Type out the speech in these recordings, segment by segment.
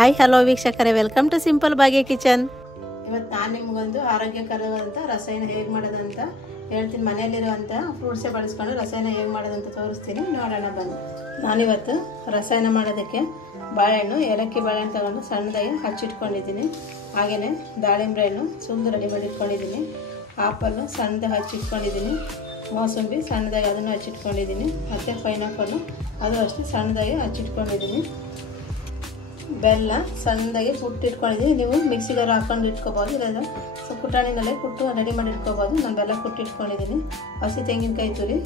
Hi hello ವೀಕ್ಷಕರೇ, welcome to simple Bhagya kitchen. ಇವತ್ತು ನಾನು ನಿಮಗೊಂದು ಆರೋಗ್ಯಕರವಾದಂಥ ರಸಾಯನ ಹೇಗೆ ಮಾಡೋದಂತ ಹೇಳ್ತೀನಿ. ಮನೆಯಲ್ಲಿರುವಂಥ ಫ್ರೂಟ್ಸೇ ಬಳಸ್ಕೊಂಡು ರಸಾಯನ ಹೇಗೆ ಮಾಡೋದಂತ ತೋರಿಸ್ತೀನಿ, ನೋಡೋಣ ಬನ್ನಿ. ನಾನಿವತ್ತು ರಸಾಯನ ಮಾಡೋದಕ್ಕೆ ಬಾಳೆಹಣ್ಣು, ಏಲಕ್ಕಿ ಬಾಳೆಹಣ್ಣು ತಗೊಂಡು ಸಣ್ಣದಾಗಿ ಹಚ್ಚಿಟ್ಕೊಂಡಿದ್ದೀನಿ. ಹಾಗೆಯೇ ದಾಳಿಂಬೆ ಹಣ್ಣು ಸುಲಿದು ರೆಡಿ ಮಾಡಿ ಇಟ್ಕೊಂಡಿದ್ದೀನಿ. ಆಪಲ್ಲು ಸಣ್ಣದಾಗಿ ಹಚ್ಚಿಟ್ಕೊಂಡಿದ್ದೀನಿ. ಮೋಸಂಬಿ ಸಣ್ಣದಾಗಿ ಅದನ್ನು ಹಚ್ಚಿಟ್ಕೊಂಡಿದ್ದೀನಿ. ಮತ್ತು ಪೈನಾಪಲ್ಲು ಅದು ಅಷ್ಟೇ ಸಣ್ಣದಾಗಿ ಹಚ್ಚಿಟ್ಕೊಂಡಿದ್ದೀನಿ. ಬೆಲ್ಲ ಸಣ್ಣದಾಗಿ ಕುಟ್ಟಿಟ್ಕೊಂಡಿದ್ದೀನಿ. ನೀವು ಮಿಕ್ಸಿಗಾರು ಹಾಕೊಂಡು ಇಟ್ಕೋಬೋದು, ಇಲ್ಲ ಕುಟಾಣಿನಲ್ಲೇ ಕುಟ್ಟು ರೆಡಿ ಮಾಡಿ ಇಟ್ಕೋಬೋದು. ನಾನು ಬೆಲ್ಲ ಕುಟ್ಟಿಟ್ಕೊಂಡಿದ್ದೀನಿ. ಹಸಿ ತೆಂಗಿನಕಾಯಿ ತುರಿ,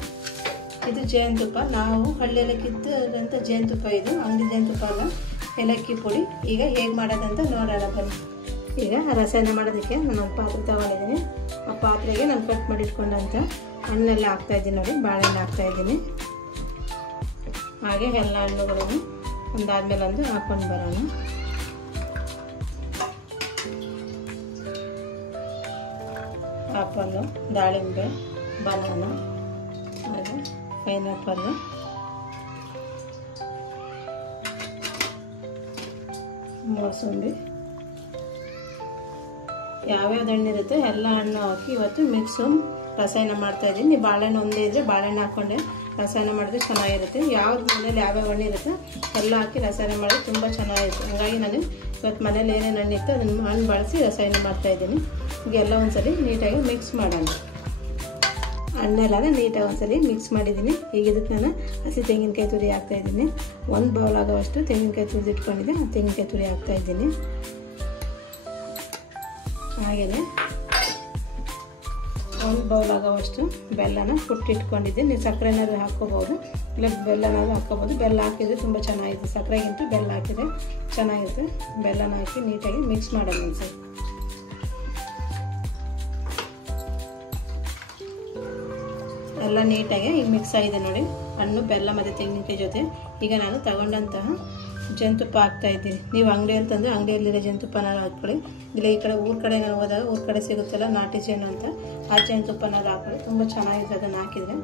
ಇದು ಜೇನುತುಪ್ಪ. ನಾವು ಹಳ್ಳಿಯಲ್ಲಿ ಕಿತ್ತಂಥ ಜೇನುತುಪ್ಪ, ಇದು ಅಂಗಡಿ ಜೇನುತುಪ್ಪ ಅಲ್ಲ, ಏಲಕ್ಕಿ ಪುಡಿ. ಈಗ ಹೇಗೆ ಮಾಡೋದಂತ ನೋಡೋಣ ಬನ್ನಿ. ಈಗ ರಸಾಯನ ಮಾಡೋದಕ್ಕೆ ನಾನು ಒಂದು ಪಾತ್ರೆ ತೊಗೊಂಡಿದ್ದೀನಿ. ಆ ಪಾತ್ರೆಗೆ ನಾನು ಕಟ್ ಮಾಡಿ ಇಟ್ಕೊಂಡಂಥ ಹಣ್ಣೆಲ್ಲ ಹಾಕ್ತಾಯಿದ್ದೀನಿ ನೋಡಿ. ಬಾಳೆಹಣ್ಣು ಹಾಕ್ತಾಯಿದ್ದೀನಿ. ಹಾಗೆ ಎಲ್ಲ ಹಣ್ಣುಗಳನ್ನು ಒಂದಾದ್ಮೇಲೆ ಒಂದು ಹಾಕೊಂಡು ಬರೋಣ. ಆಪಲ್ಲು, ದಾಳಿಂಬೆ, ಬನಾನ, ಹಾಗೆ ಪೈನಾಪಲ್ಲು, ಮೋಸಂಬಿ, ಯಾವ್ಯಾವ್ದು ಹಣ್ಣಿರುತ್ತೆ ಎಲ್ಲ ಹಣ್ಣು ಹಾಕಿ ಇವತ್ತು ಮಿಕ್ಸು ರಸಾಯನ ಮಾಡ್ತಾಯಿದ್ದೀನಿ. ನೀವು ಬಾಳೆಹಣ್ಣು ಒಂದೇ ಇದ್ದರೆ ಬಾಳೆಹಣ್ಣು ಹಾಕ್ಕೊಂಡೆ ರಸಾಯನ ಮಾಡಿದ್ರೆ ಚೆನ್ನಾಗಿರುತ್ತೆ. ಯಾವ್ದು ಮನೇಲಿ ಯಾವ್ಯಾವ ಹಣ್ಣು ಇರುತ್ತೆ ಎಲ್ಲ ಹಾಕಿ ರಸಾಯನ ಮಾಡಿದ್ರೆ ತುಂಬ ಚೆನ್ನಾಗಿರುತ್ತೆ. ಹಾಗಾಗಿ ನಾನು ಇವತ್ತು ಮನೇಲಿ ಏನೇನು ಹಣ್ಣಿತ್ತು ಅದನ್ನು ಹಣ್ಣು ಬಳಸಿ ರಸಾಯನ ಮಾಡ್ತಾಯಿದ್ದೀನಿ. ಈಗೆಲ್ಲ ಒಂದ್ಸಲಿ ನೀಟಾಗಿ ಮಿಕ್ಸ್ ಮಾಡೋಣ. ಹಣ್ಣೆಲ್ಲ ನೀಟಾಗಿ ಒಂದ್ಸಲಿ ಮಿಕ್ಸ್ ಮಾಡಿದ್ದೀನಿ. ಈಗ ಇದಕ್ಕೆ ನಾನು ಹಸಿ ತೆಂಗಿನಕಾಯಿ ತುರಿ ಹಾಕ್ತಾಯಿದ್ದೀನಿ. ಒಂದು ಬೌಲ್ ಆಗೋವಷ್ಟು ತೆಂಗಿನಕಾಯಿ ತುರಿದು ಇಟ್ಕೊಂಡಿದ್ದೆ, ಆ ತೆಂಗಿನಕಾಯಿ ತುರಿ ಹಾಕ್ತಾಯಿದ್ದೀನಿ. ಹಾಗೆಯೇ ಒಂದು ಬೌಲ್ ಆಗೋವಷ್ಟು ಬೆಲ್ಲನ ಕುಟ್ಟಿಟ್ಕೊಂಡಿದ್ದೆ. ನೀವು ಸಕ್ಕರೆನಾದ್ರು ಹಾಕ್ಕೋಬೋದು, ಇಲ್ಲ ಬೆಲ್ಲನಾದ್ರು ಹಾಕ್ಕೋಬೋದು. ಬೆಲ್ಲ ಹಾಕಿದರೆ ತುಂಬ ಚೆನ್ನಾಗಿದೆ. ಸಕ್ಕರೆಗಿಂತ ಬೆಲ್ಲ ಹಾಕಿದರೆ ಚೆನ್ನಾಗಿರುತ್ತೆ. ಬೆಲ್ಲನ ಹಾಕಿ ನೀಟಾಗಿ ಮಿಕ್ಸ್ ಮಾಡೋಣ ಒಂದ್ಸರಿ. ಎಲ್ಲ ನೀಟಾಗಿ ಈಗ ಮಿಕ್ಸ್ ಆಗಿದೆ ನೋಡಿ, ಹಣ್ಣು, ಬೆಲ್ಲ ಮತ್ತು ತೆಂಗಿನಕಾಯಿ ಜೊತೆ. ಈಗ ನಾನು ತಗೊಂಡಂತಹ ಜೇನುತುಪ್ಪ ಹಾಕ್ತಾಯಿದ್ದೀನಿ. ನೀವು ಅಂಗಡಿ ಅಂತಂದರೆ ಅಂಗಡಿಯಲ್ಲಿರೋ ಜೇನುತುಪ್ಪನಾದ್ರು ಹಾಕ್ಕೊಳ್ಳಿ, ಇಲ್ಲ ಈ ಕಡೆ ಊರ ಕಡೆ ನಾವು ಹೋದಾಗ ಊರ ಕಡೆ ಸಿಗುತ್ತಲ್ಲ ನಾಟಿ ಜೇನು ಅಂತ, ಆ ಜೇನುತುಪ್ಪನಾದ್ರು ಹಾಕ್ಕೊಳ್ಳಿ, ತುಂಬ ಚೆನ್ನಾಗಿದೆ. ಅದನ್ನು ಹಾಕಿದರೆ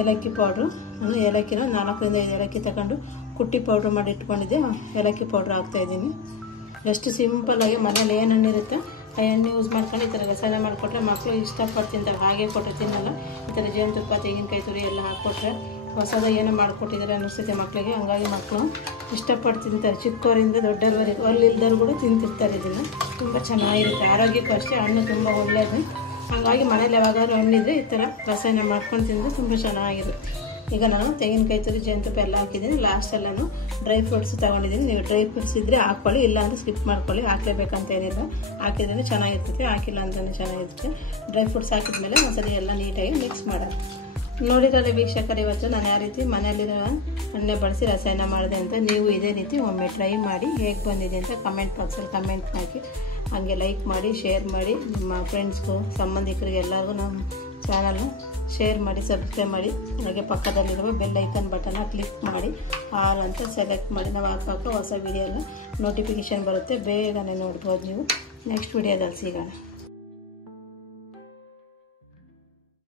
ಏಲಕ್ಕಿ ಪೌಡ್ರು, ನಾನು ಏಲಕ್ಕಿನ 4 ರಿಂದ 5 ಏಲಕ್ಕಿ ತಗೊಂಡು ಕುಟ್ಟಿ ಪೌಡ್ರ್ ಮಾಡಿ ಇಟ್ಕೊಂಡಿದ್ದೆ. ಏಲಕ್ಕಿ ಪೌಡ್ರ್ ಹಾಕ್ತಾಯಿದ್ದೀನಿ. ಎಷ್ಟು ಸಿಂಪಲ್ಲಾಗಿ ಮನೇಲಿ ಏನು ಹಣ್ಣಿರುತ್ತೆ ಆ ಎಣ್ಣೆ ಯೂಸ್ ಮಾಡ್ಕೊಂಡು ಈ ಥರ ರಸಾಯನ ಮಾಡಿಕೊಟ್ರೆ ಮಕ್ಕಳು ಇಷ್ಟಪಟ್ಟು ತಿಂತಾರೆ. ಹಾಗೆ ಕೊಟ್ಟರೆ ತಿನ್ನಲ್ಲ. ಈ ಥರ ಜೇನುತುಪ್ಪ, ತೆಂಗಿನಕಾಯಿ ತುರಿ ಎಲ್ಲ ಹಾಕ್ಕೊಟ್ರೆ ಹೊಸದಾಗಿ ಏನೋ ಮಾಡಿಕೊಟ್ಟಿದ್ದಾರೆ ಅನ್ನಿಸುತ್ತೆ ಮಕ್ಕಳಿಗೆ. ಹಂಗಾಗಿ ಮಕ್ಕಳು ಇಷ್ಟಪಟ್ಟು ತಿಂತಾರೆ. ಚಿಕ್ಕವರಿಂದ ದೊಡ್ಡವರೆಗೂ, ಅಲ್ಲಿಲ್ದವ್ರು ಕೂಡ ತಿಂತಿರ್ತಾರೆ. ಇದನ್ನು ತುಂಬ ಚೆನ್ನಾಗಿರುತ್ತೆ. ಆರೋಗ್ಯಕ್ಕೂ ಅಷ್ಟೇ ಹಣ್ಣು ತುಂಬ ಒಳ್ಳೆಯದು. ಹಾಗಾಗಿ ಮನೇಲಿ ಯಾವಾಗಾದ್ರೂ ಹಣ್ಣಿದ್ರೆ ಈ ಥರ ರಸಾಯನ ಮಾಡ್ಕೊಂಡು ತಿಂದರೆ ತುಂಬ ಚೆನ್ನಾಗಿರುತ್ತೆ. ಈಗ ನಾನು ತೆಂಗಿನಕಾಯಿ ತುರಿ, ಜೇನುತುಪ್ಪ ಎಲ್ಲ ಹಾಕಿದ್ದೀನಿ. ಲಾಸ್ಟಲ್ಲಿ ನಾನು ಡ್ರೈ ಫ್ರೂಟ್ಸ್ ತೊಗೊಂಡಿದ್ದೀನಿ. ನೀವು ಡ್ರೈ ಫ್ರೂಟ್ಸ್ ಇದ್ದರೆ ಹಾಕ್ಕೊಳ್ಳಿ, ಇಲ್ಲ ಅಂದರೆ ಸ್ಕಿಪ್ ಮಾಡ್ಕೊಳ್ಳಿ. ಹಾಕಲೇಬೇಕಂತ ಏನಿಲ್ಲ, ಹಾಕಿದ್ರೇ ಚೆನ್ನಾಗಿರ್ತೈತೆ, ಹಾಕಿಲ್ಲ ಅಂತಲೇ ಚೆನ್ನಾಗಿರುತ್ತೆ. ಡ್ರೈ ಫ್ರೂಟ್ಸ್ ಹಾಕಿದ್ಮೇಲೆ ಒಂದ್ಸರಿ ಎಲ್ಲ ನೀಟಾಗಿ ಮಿಕ್ಸ್ ಮಾಡೋಣ. ನೋಡಿದ್ರೆ ವೀಕ್ಷಕರು, ಇವತ್ತು ನಾನು ಯಾವ ರೀತಿ ಮನೆಯಲ್ಲಿರೋ ಹಣ್ಣೆ ಬಳಸಿ ರಸಾಯನ ಮಾಡಿದೆ ಅಂತ ನೀವು ಇದೇ ರೀತಿ ಒಮ್ಮೆ ಟ್ರೈ ಮಾಡಿ ಹೇಗೆ ಬಂದಿದೆ ಅಂತ ಕಮೆಂಟ್ ಬಾಕ್ಸಲ್ಲಿ ಕಮೆಂಟ್ ಹಾಕಿ. ಹಾಗೆ ಲೈಕ್ ಮಾಡಿ, ಶೇರ್ ಮಾಡಿ, ನಿಮ್ಮ ಫ್ರೆಂಡ್ಸ್ಗೂ, ಸಂಬಂಧಿಕರಿಗೆ ಎಲ್ಲರಿಗೂ ನಮ್ಮ ಚಾನಲ್ನ ಶೇರ್ ಮಾಡಿ, ಸಬ್ಸ್ಕ್ರೈಬ್ ಮಾಡಿ. ಹಾಗೆ ಪಕ್ಕದಲ್ಲಿರುವ ಬೆಲ್ ಐಕನ್ ಬಟನ್ನ ಕ್ಲಿಕ್ ಮಾಡಿ ಆಲ್ ಅಂತ ಸೆಲೆಕ್ಟ್ ಮಾಡಿ. ನಾವು ಹಾಕೋ ಹೊಸ ವಿಡಿಯೋ ಎಲ್ಲ ನೋಟಿಫಿಕೇಷನ್ ಬರುತ್ತೆ, ಬೇಗನೆ ನೋಡ್ಬೋದು ನೀವು. ನೆಕ್ಸ್ಟ್ ವಿಡಿಯೋದಲ್ಲಿ ಸಿಗೋಣ.